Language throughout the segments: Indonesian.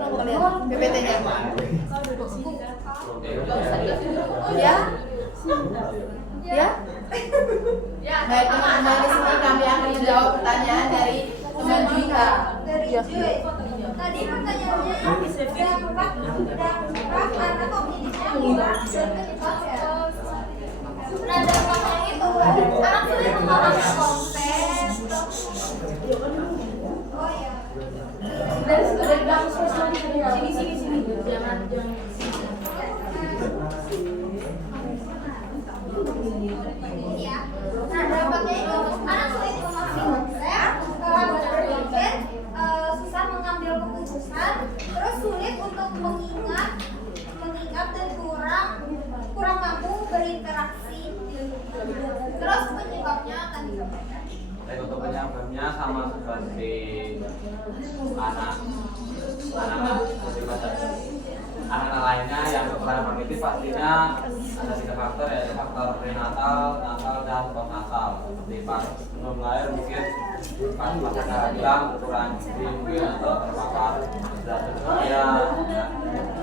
kelompok kalian PPT-nya? Ya? Ya? Baik teman-teman, di sini kami akan menjawab pertanyaan dari teman Dika. Ya. Tadi pertanyaannya dampak karena kognisinya kurang dan penyebab ya. Nah, dampaknya itu anak sulit memahami konsep. Oh iya. Dari belakang sini. Jangan. Ya. Nah, dampaknya itu anak sulit memahami konsep, lambat berpikir, susah mengambil keputusan, terus sulit untuk mengingat dan kurang mampu berinteraksi. Terus penyebabnya akan disampaikan. Baik, untuk penyebabnya sama seperti anak lainnya yang kekurangan kognitif pastinya ada 3 faktor, yaitu faktor prenatal, natal, dan postnatal. Seperti pas belum lahir mungkin pas kehamilan kurang gizi mungkin atau terpapar zat berbahaya.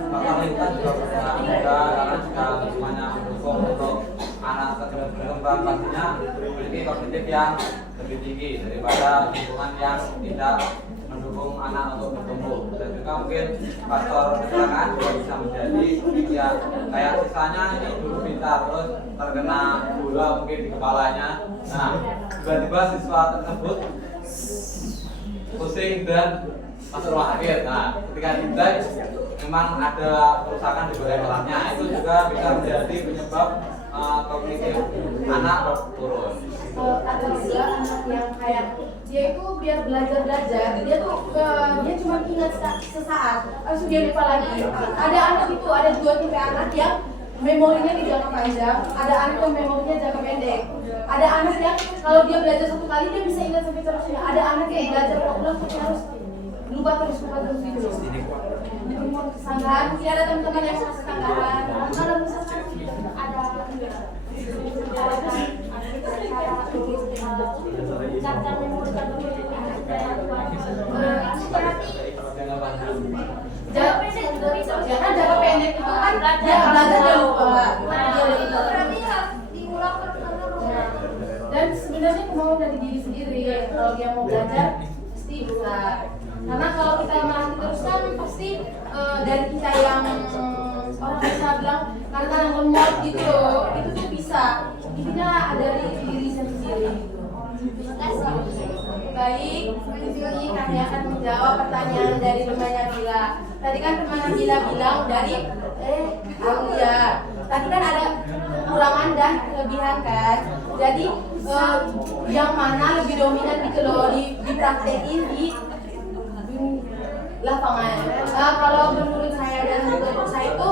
Faktor lingkungan juga berperan juga karena jika lingkungannya mendukung untuk anak segera berkembang pastinya memiliki kognitif yang lebih tinggi daripada lingkungan yang tidak mendukung anak untuk bertumbuh. Dan juga mungkin faktor kecelakaan juga bisa menjadi ya kayak sisanya ini dulu pintar terus terkena bola mungkin di kepalanya. Nah, tiba-tiba siswa tersebut pusing dan masuk rumah sakit. Nah, ketika dicek memang ada kerusakan di bagian otaknya, itu juga bisa menjadi penyebab kognitif anak turun. Ada juga anak yang kayak dia itu biar belajar dia tuh dia cuma ingat sesaat, habis itu dia lupa lagi. Ada anak itu ada 2 tipe anak yang memorinya di jangka panjang, ada anak yang memorinya jangka pendek. Ada anak yang kalau dia belajar 1 kali dia bisa ingat sampai terusnya. Ada anak yang belajar ulang tapi harus lupa terus gitu. Kesanggahan, mungkin ada teman-teman yang suka kesanggahan. Kalau misalkan ada jangka pendek itu kan dia belajar dia lupa. Berarti harus diulang terus-menerus. Dan sebenarnya kemauan dari diri sendiri, kalau dia mau belajar pasti bisa. Karena kalau kita melatih terus kan pasti dari kita yang orang bisa bilang karena lemot gitu loh, itu tuh bisa. Intinya dari diri sendiri gitu. Baik, di sini kami akan menjawab pertanyaan dari temannya Bila. Tadi kan temannya Bila bilang dari Aulia. Tadi kan ada kekurangan dan kelebihan kan. Jadi yang mana lebih dominan gitu loh dipraktekin di lapangan. Kalau menurut saya dan menurut saya itu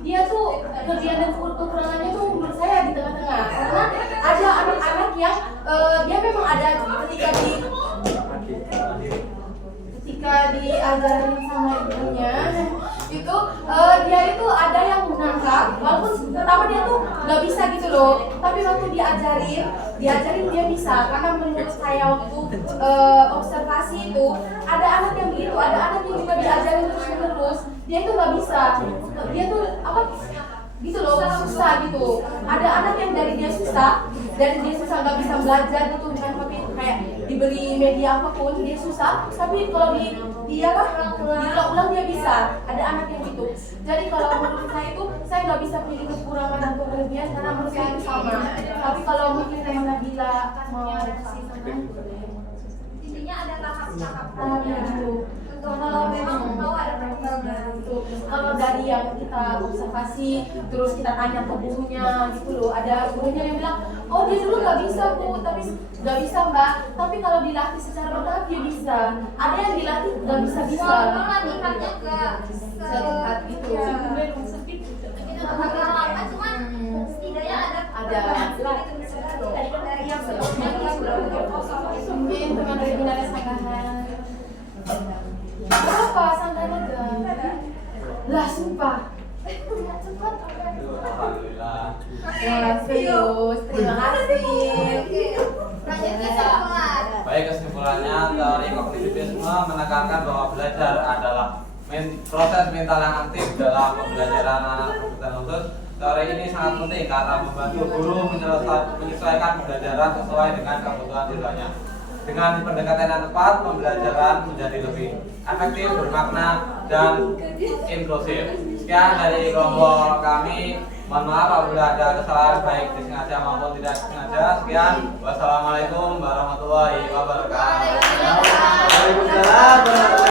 dia tuh kelebihan dan kekurangannya tuh menurut saya di tengah-tengah. Karena ada anak-anak yang dia memang ada ketika diajarin sama ibunya itu dia itu ada yang menangkap walaupun pertama dia tuh nggak bisa gitu loh, tapi waktu diajarin dia bisa. Karena menurut saya waktu observasi itu ada anak yang begitu, ada anak yang juga diajarin terus dia itu nggak bisa, dia tuh apa gitu loh, susah gitu. Ada anak yang dari dia susah nggak bisa belajar gitu, bukan tapi kayak diberi media apapun dia susah, tapi kalau dia kan diulang dia bisa. Ada anak yang gitu. Jadi kalau menurut saya itu saya nggak bisa pilih kekurangan atau kelebihan karena menurut saya itu sama. Tapi kalau mungkin teman Nabila mau kasih sama Intinya ada tahap-tahapnya dulu. kalau memang mau ada perkembangan. Kalau dari yang kita observasi terus kita tanya ke gurunya gitu loh, ada gurunya yang bilang oh dia dulu nggak bisa Bu, tapi nggak bisa Mbak, tapi kalau dilatih secara bertahap dia bisa. Ada yang dilatih nggak bisa. Kalau latihannya ke Sedekat itu itu lama cuman setidaknya ada dari yang sebelumnya mungkin teman dari Bunda Sanggahan. Apa sanggahan aja? Lah sumpah. Alhamdulillah. Ya serius, terima kasih. lanjut ke sekolah. Baik, kesimpulan kesimpulannya, teori kognitivisme menekankan bahwa belajar adalah proses mental yang aktif dalam pembelajaran anak berkebutuhan khusus. Teori ini sangat penting karena membantu guru menyesuaikan pembelajaran sesuai dengan kebutuhan siswanya. Dengan pendekatan yang tepat, pembelajaran menjadi lebih efektif, bermakna, dan inklusif. Sekian dari kelompok kami. Mohon maaf apabila ada kesalahan baik disengaja maupun tidak disengaja. Sekian. Wassalamualaikum warahmatullahi wabarakatuh. Waalaikumsalam.